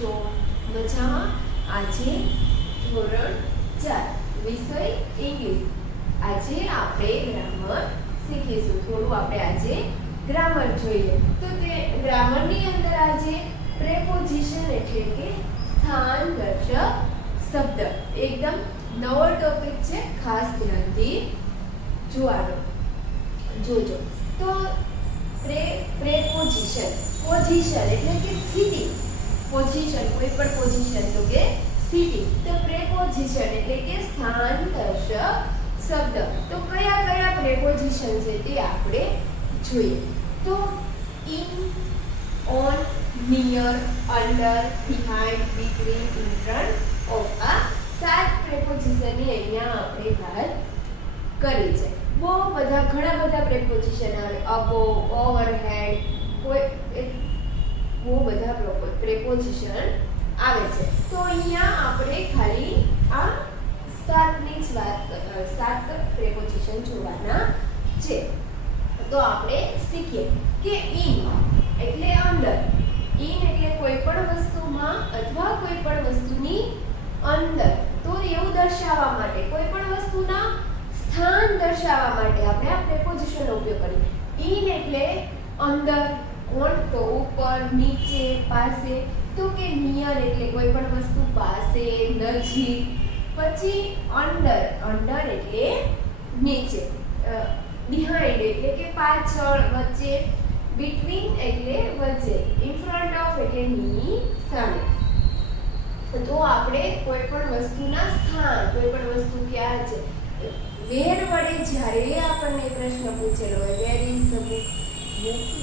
છો? મજામાં? આજે ધોરણ 4 વિષય ઇંગ્લિશ. આજે આપણે ગ્રામર શીખીશું. થોડું આપણે આજે ગ્રામર જોઈએ. તો તે ગ્રામરની અંદર આજે પ્રેપોઝિશન એટલે કે સ્થાનદર્શક શબ્દ એકદમ નવો ટોપિક છે. ખાસ ધ્યાનથી જોજો. તો પ્રેપોઝિશન, પોઝિશન એટલે કે સ્થિતિ. પોઝિશન કોઈ પણ પોઝિશન તો કે સ્થિતિ. તો પ્રેપોઝિશન એટલે કે સ્થાનદર્શક શબ્દ. તો કયા કયા પ્રેપોઝિશન છે તે આપણે જોઈએ. તો in, on, near, under, behind, between, in front of. આ 7 પ્રેપોઝિશનની અહીંયા આપણે વાત કરી છે. બહુ બધા ઘણા બધા પ્રેપોઝિશન આવે. અબોવ, ઓવરહેડ, બહુ બધા પ્રેપોઝિશન આવે છે. તો અહીંયા આપણે ખાલી આ 7ની જ વાત 7 પ્રેપોઝિશન જોવાના છે. તો આપણે શીખીએ કે ઇન એટલે અંદર. ઇન એટલે કોઈ પણ વસ્તુમાં અથવા કોઈ પણ વસ્તુની અંદર. તો એવું દર્શાવવા માટે, કોઈ પણ વસ્તુના સ્થાન દર્શાવવા માટે આપણે આ પ્રેપોઝિશનનો ઉપયોગ કરીએ. ઇન એટલે અંદર, ઓન તો ઉપર, નીચે, પાસે. તો કે નિયર એટલે કોઈ પણ વસ્તુ પાસે, નજીક. પછી અંડર, અંડર એટલે નીચે. બિહાઇન્ડ એટલે કે પાછળ, વચ્ચે. બિટવીન એટલે વચ્ચે. ઇન ફ્રન્ટ ઓફ એટલે ની સામે. તો આપણે કોઈ પણ વસ્તુના સ્થાન, કોઈ પણ વસ્તુ ક્યાં છે, વેર વડે જ્યારે આપણને પ્રશ્ન પૂછેલો હોય, વેર ઇઝ ધ બુક,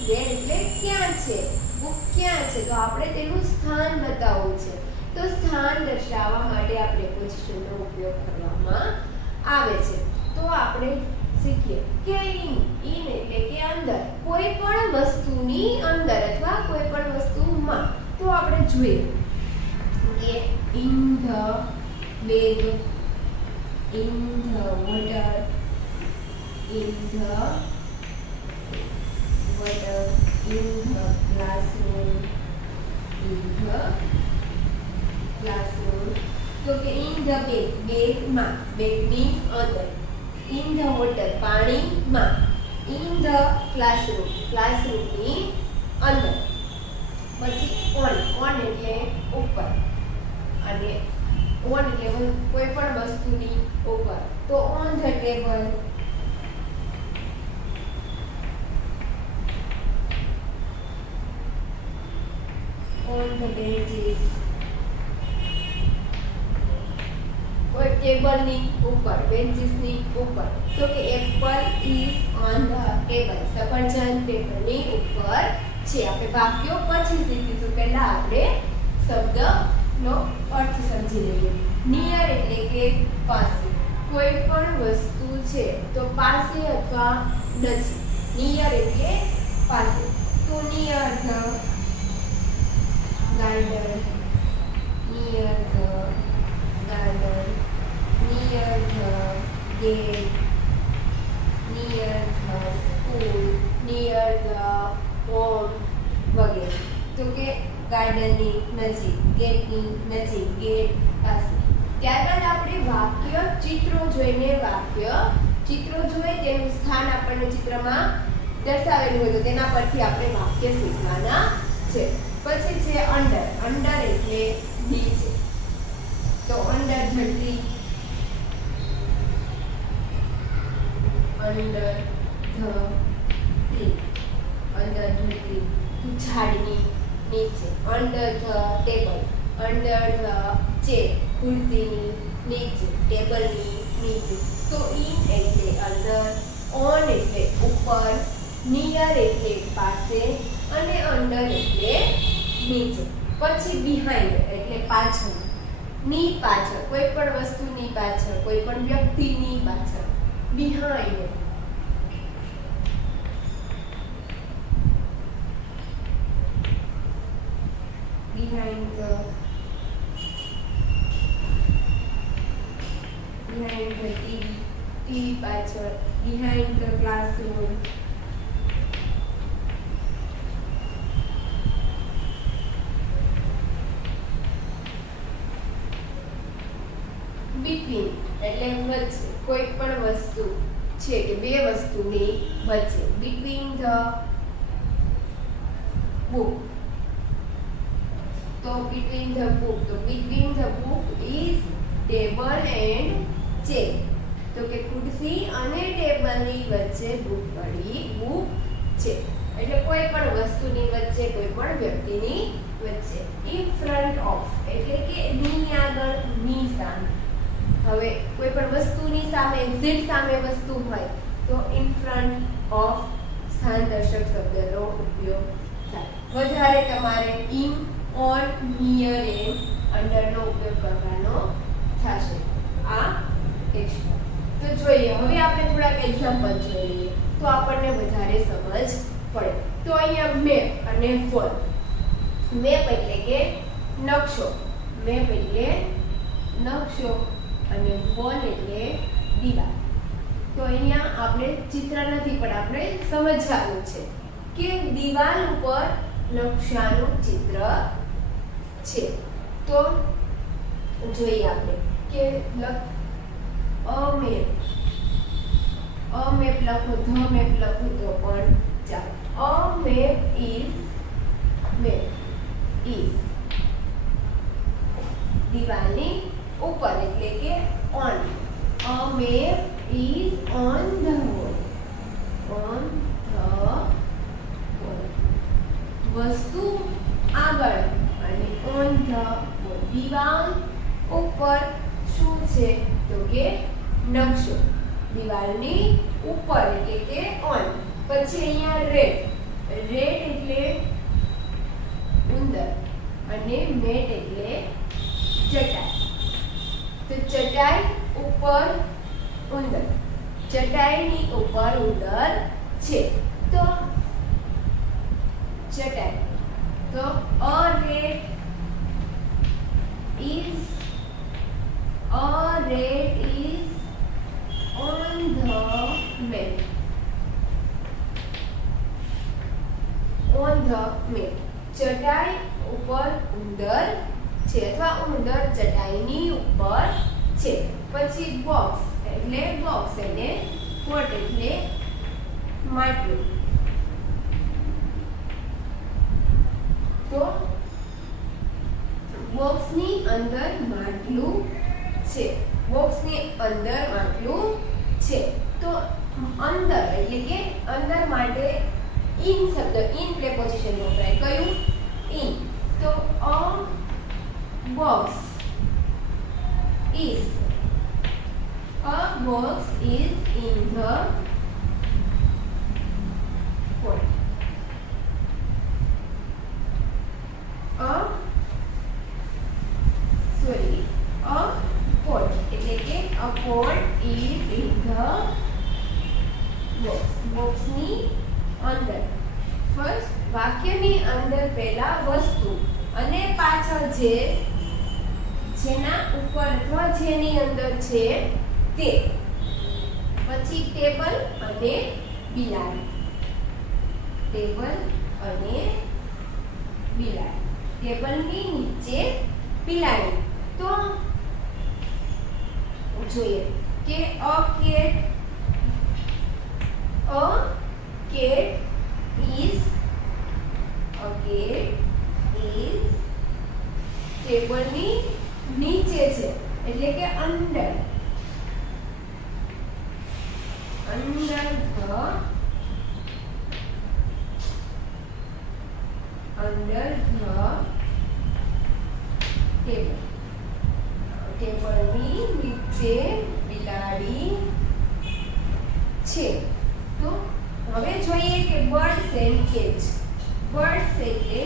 વેર એટલે ક્યાં છે, બુક ક્યાં છે, તો આપણે તેનું સ્થાન બતાવવું છે. તો સ્થાન દર્શાવવા માટે આ પ્રેપોઝિશનનો ઉપયોગ કરવામાં આવે છે. તો આપણે શીખીએ કે ઇન એટલે કે અંદર, કોઈ પણ વસ્તુની અંદર અથવા કોઈ પણ વસ્તુમાં. તો આપણે જોઈએ કે in the bag, in the water, in the water, in the classroom, in the classroom. તો કે in the bag, બેગમાં, બેગની અંદર. in the water, પાણીમાં. in the classroom, ક્લાસરૂમની અંદર. પછી on એટલે ઉપર, અને ઓન એટલે કોઈ પણ વસ્તુની ઉપર. તો on the table, on the benches, કોઈ ટેબલની ઉપર, બેન્ચીસની ઉપર. તો કે Apple is on the table, સફરજન ટેબલની ઉપર છે. આપણે વાક્યો પછી શીખીશું, પહેલા આપણે શબ્દનો અર્થ સમજી લઈએ. નિયર એટલે કે પાસે. કોઈ પણ વસ્તુ છે તો પાસે અથવા નજીક. નિયર એટલે પાસે. તો near the garden, near the garden, near the gate, near the school, near the home વગેરે. તો કે ગાર્ડનની નજીક, ગેટની નજીક, ગેટ પાસે. ત્યારબાદ આપણે વાક્ય ચિત્રો જોઈને તેનું સ્થાન આપણને ચિત્રમાં દર્શાવેલું હોય તો તેના પરથી આપણે વાક્ય શીખવાના છે. પછી છે અંડર, અંડર એટલે નીચે. તો under the tree, under the tree, under the tree, ઝાડની નીચે. Under the table, under the chair, ખુરશીની નીચે, ટેબલની નીચે. તો ઇન એટલે અંદર, ઓન એટલે ઉપર, નિયર એટલે પાસે, અને અંડર એટલે નીચે. પછી બિહાઇન્ડ એટલે પાછળ, ની પાછળ, કોઈ પણ વસ્તુની પાછળ, કોઈ પણ વ્યક્તિની પાછળ. બિહાઇન્ડ. behind the TV પાછળ. behind the classroom, between એટલે વચ્ચે કોઈ પણ વસ્તુ છે કે બે વસ્તુની વચ્ચે between the book તો between the book is table and chair તો કે ખુરશી અને ટેબલની વચ્ચે બુક છે એટલે કોઈ પણ વસ્તુની વચ્ચે કોઈ પણ વ્યક્તિની વચ્ચે in front of એટલે કે ની આગળ ની સામે હવે કોઈ પણ વસ્તુની સામે એક્ઝેક્ટ સામે વસ્તુ હોય તો in front of સ્થાનદર્શક શબ્દનો ઉપયોગ થાય વધારે તમારે in on near and under નો ઉપયોગ કરવાનો થશે આ એક્સ્ટ્રા તો જોઈએ હવે આપણે થોડાક એક્ઝામ્પલ જોઈએ તો આપણને વધારે સમજ પડે તો અહીંયા મેપ અને ફોન મેપ એટલે કે નકશો અને ફોન એટલે દીવાલ તો અહીંયા આપણે ચિત્ર નથી પણ આપણે સમજવાનું છે કે દીવાલ ઉપર નકશાનું ચિત્ર છે તો જોઈએ આપણે કે અ મેપ લખો ધ મેપ લખો તો પણ ચાલે અ મેપ ઇઝ દીવાલની ઉપર એટલે કે on a map is on the wall વસ્તુ આગળ અને ઓન ધ વોલ દીવાલ ઉપર શું છે તો કે નકશો દીવાલની ઉપર એટલે કે ઓન પછી અહીંયા રેડ એટલે ઉંદર અને મેટ એટલે ચટાઈ તો ચટાઈ ઉપર ઉંદર ચટાઈની ઉપર ઉંદર છે તો ચટાઈ તો a rat is on the map ચટાઈ ઉપર ઉંદર છે અથવા ઉંદર ચટાઈની ઉપર છે પછી બોક્સ એટલે કોટ એટલે માટલું તો બોક્સની અંદર માટલું છે તો અંદર એટલે કે અંદર માટે in શબ્દ in preposition વપરાય કયું in તો a box is in the pot a pot એટલે કે a pot is in the box ની અંદર ફર્સ્ટ વાક્યની અંદર પહેલા વસ્તુ અને પાછળ જેના ઉપર અથવા જેની અંદર છે તે પછી ટેબલ અને બિલાડી ટેબલની નીચે બિલાડી તો જોઈએ કે a cat is ટેબલની નીચે છે એટલે કે under the ટેબલની નીચે બિલાડી છે તો હવે જોઈએ કે બર્ડ્સ એન્ડ કેજ બર્ડ્સ એટલે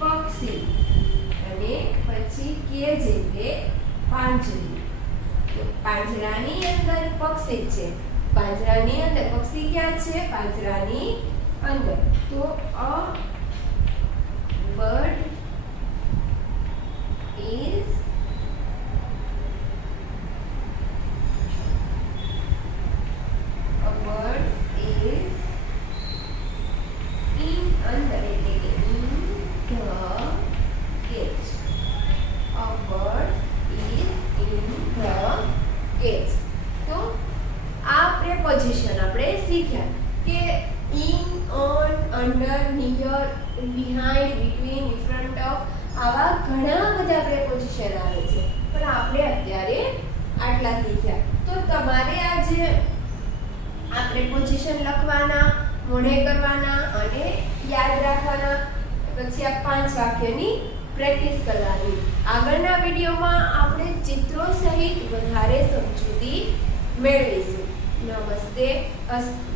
પક્ષી અને પછી કેજ એટલે પાંજરી તો પાંજરાની અંદર પક્ષી છે પાંજરાની અંદર પક્ષી ક્યાં છે પાંજરાની અંદર તો a bird is અંદર એટલે કે in the cage a bird is in the near, behind, between, in front of, આવા ઘણા બધા પ્રેપોઝિશન આવે છે, પણ આપણે અત્યારે આટલા શીખ્યા. તો તમારે આ પ્રેપોઝિશન લખવાના, મોઢે કરવાના અને યાદ રાખવાના, પછી આ 5 વાક્યની પ્રેક્ટિસ કરવાની. આગળના વિડીયોમાં આપણે ચિત્રો સહિત વધારે સમજૂતી મેળવીશું. નમસ્તે, અસ્તુ.